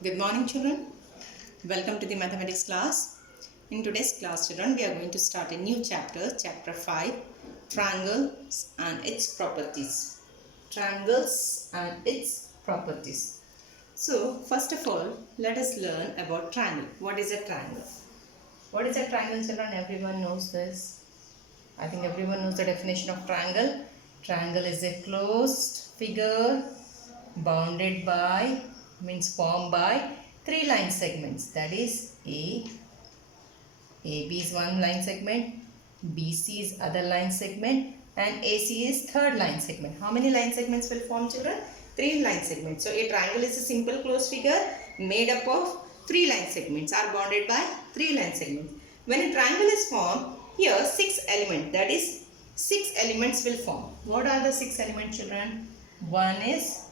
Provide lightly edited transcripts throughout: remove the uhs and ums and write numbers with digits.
Good morning, children. Welcome to the mathematics class. In today's class, children, we are going to start a new chapter, chapter 5, triangles and its properties. Triangles and its properties. So, first of all, let us learn about triangle. What is a triangle? What is a triangle, children? Everyone knows this. I think everyone knows the definition of triangle. Triangle is a closed figure bounded by, means formed by three line segments, that is AB is one line segment, BC is other line segment, and AC is third line segment. How many line segments will form, children? Three line segments. So a triangle is a simple closed figure made up of three line segments, are bounded by three line segments. When a triangle is formed, here six elements, that is six elements will form. What are the six elements, children? One is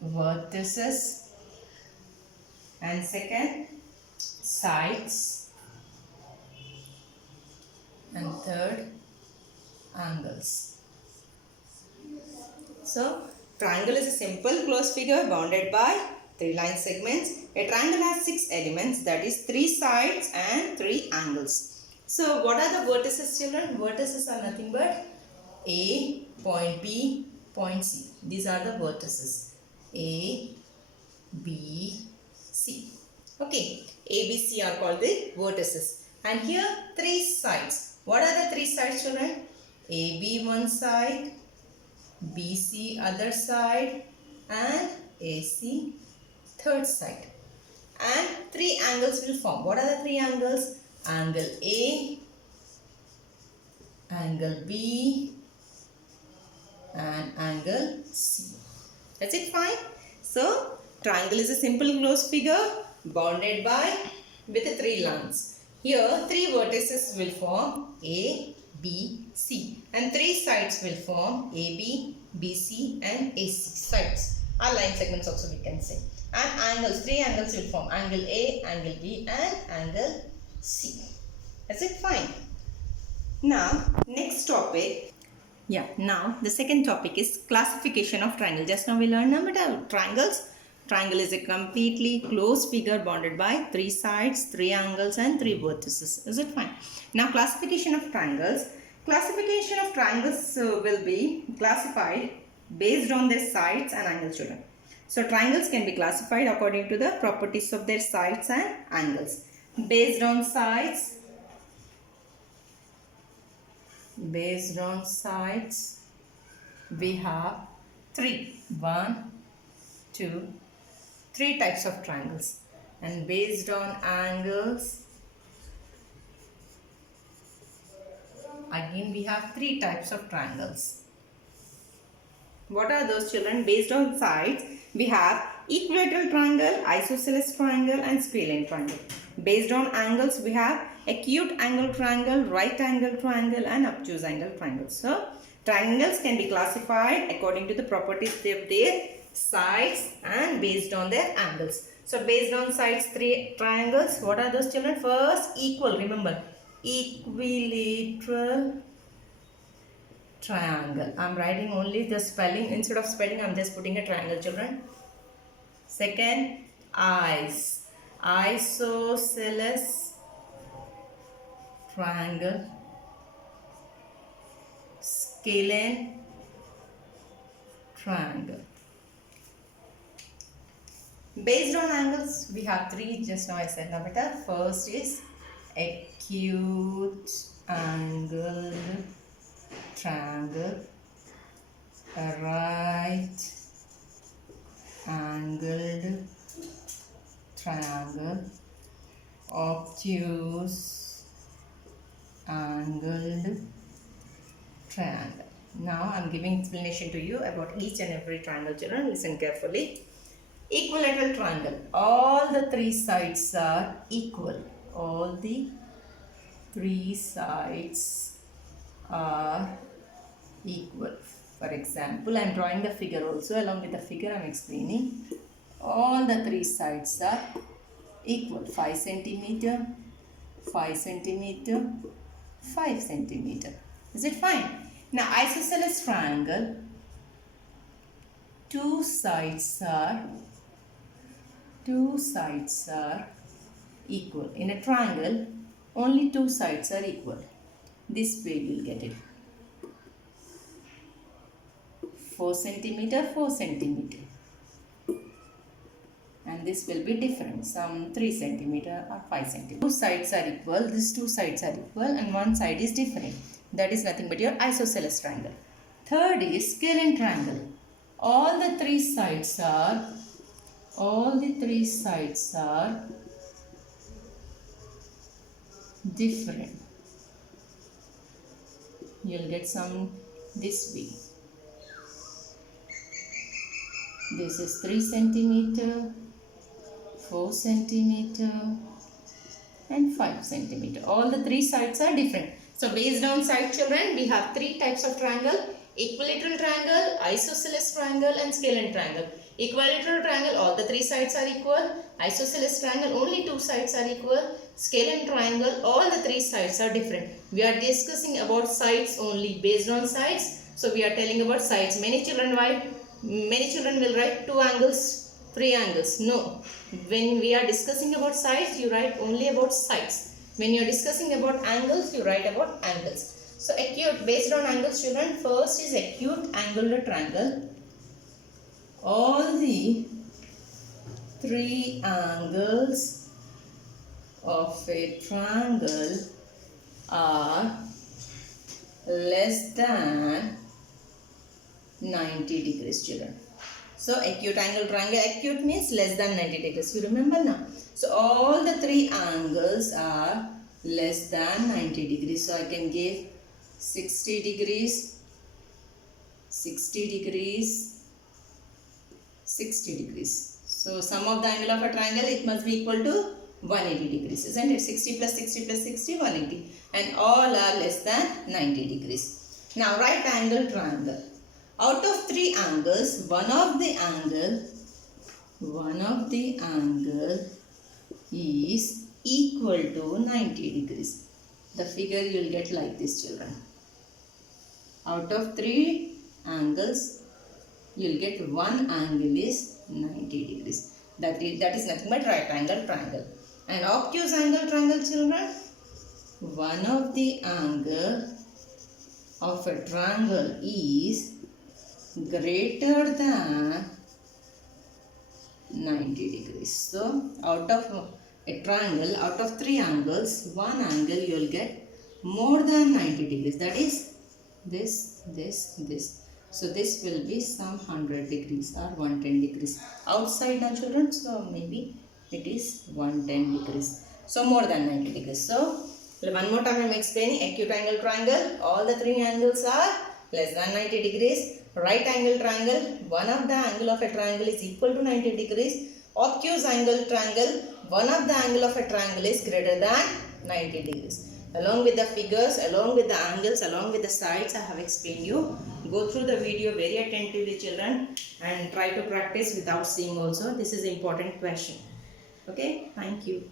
vertices, and second sides, and third angles. So triangle is a simple closed figure bounded by three line segments. A triangle has six elements, that is three sides and three angles. So what are the vertices, children? Vertices are nothing but A, point B, point C. These are the vertices. A, B, C. Okay, A, B, C are called the vertices. And here three sides. What are the three sides, children? AB one side, BC other side, and AC third side. And three angles will form. What are the three angles? Angle A, angle B, and angle C. That's it, fine. So triangle is a simple closed figure bounded by with three lines. Here three vertices will form A, B, C, and three sides will form AB, BC, and AC sides. Or line segments also we can say. And angles, three angles will form angle A, angle B, and angle C. Is it fine? Now next topic. Now the second topic is classification of triangle. Just now we learned about triangles. Triangle is a completely closed figure bounded by three sides, three angles, and three vertices. Is it fine? Now classification of triangles. Classification of triangles will be classified based on their sides and angles, children. So triangles can be classified according to the properties of their sides and angles. Based on sides, we have three types of triangles, and based on angles again we have three types of triangles. What are those, children? Based on sides we have equilateral triangle, isosceles triangle, and square triangle. Based on angles we have acute angle triangle, right angle triangle, and obtuse angle triangle. So triangles can be classified according to the properties of their sides and based on their angles. So based on sides, three triangles. What are those, children? First, equal. Remember, equilateral triangle. I am writing only the spelling. Instead of spelling, I am just putting a triangle, children. Second, isosceles triangle, scalene triangle. Based on angles, we have three. Just now I said, now better. First is acute angle triangle, right angled triangle, obtuse angled triangle. Now I am giving explanation to you about each and every triangle, children. Listen carefully. Equilateral triangle. All the three sides are equal. All the three sides are equal. For example, I am drawing the figure also. Along with the figure, I am explaining. All the three sides are equal. 5 centimeter, 5 centimeter, 5 centimeter. Is it fine? Now, isosceles triangle, two sides are two sides are equal. In a triangle, only two sides are equal. This way you will get it. 4 centimeter, 4 centimeter. And this will be different, some 3 centimeter or 5 centimeter. Two sides are equal, these two sides are equal, and one side is different. That is nothing but your isosceles triangle. Third is scalene triangle. All the three sides are different. You'll get some this way. This is 3 centimeter, 4 centimeter and 5 centimeter. All the three sides are different. So based on side, children, we have three types of triangle: equilateral triangle, isosceles triangle and scalene triangle. Equilateral triangle, all the three sides are equal. Isosceles triangle, only two sides are equal. Scalene triangle, all the three sides are different. We are discussing about sides only, based on sides. So we are telling about sides. Many children will write 2 angles, 3 angles. No. When we are discussing about sides, you write only about sides. When you are discussing about angles, you write about angles. So acute, based on angles, children, first is acute angular triangle. All the three angles of a triangle are less than 90 degrees, children. So acute angle triangle, acute means less than 90 degrees. You remember now? So all the three angles are less than 90 degrees. So I can give 60 degrees, 60 degrees, 60 degrees. So sum of the angle of a triangle, it must be equal to 180 degrees, isn't it? 60 plus 60 plus 60, 180. And all are less than 90 degrees. Now right angle triangle. Out of three angles, one of the angle is equal to 90 degrees. The figure you will get like this, children. Out of three angles, you will get one angle is 90 degrees. That is nothing but right angle triangle. And obtuse angle triangle, children, one of the angle of a triangle is greater than 90 degrees. So out of a triangle, out of three angles, one angle you will get more than 90 degrees. That is this. So this will be some 100 degrees or 110 degrees. Outside now, children, so maybe it is 110 degrees. So more than 90 degrees. So one more time I am explaining. Acute angle triangle, all the three angles are less than 90 degrees. Right angle triangle, one of the angle of a triangle is equal to 90 degrees. Obtuse angle triangle, one of the angle of a triangle is greater than 90 degrees. Along with the figures, along with the angles, along with the sides, I have explained you. Go through the video very attentively, children, and try to practice without seeing also. This is an important question. Okay, thank you.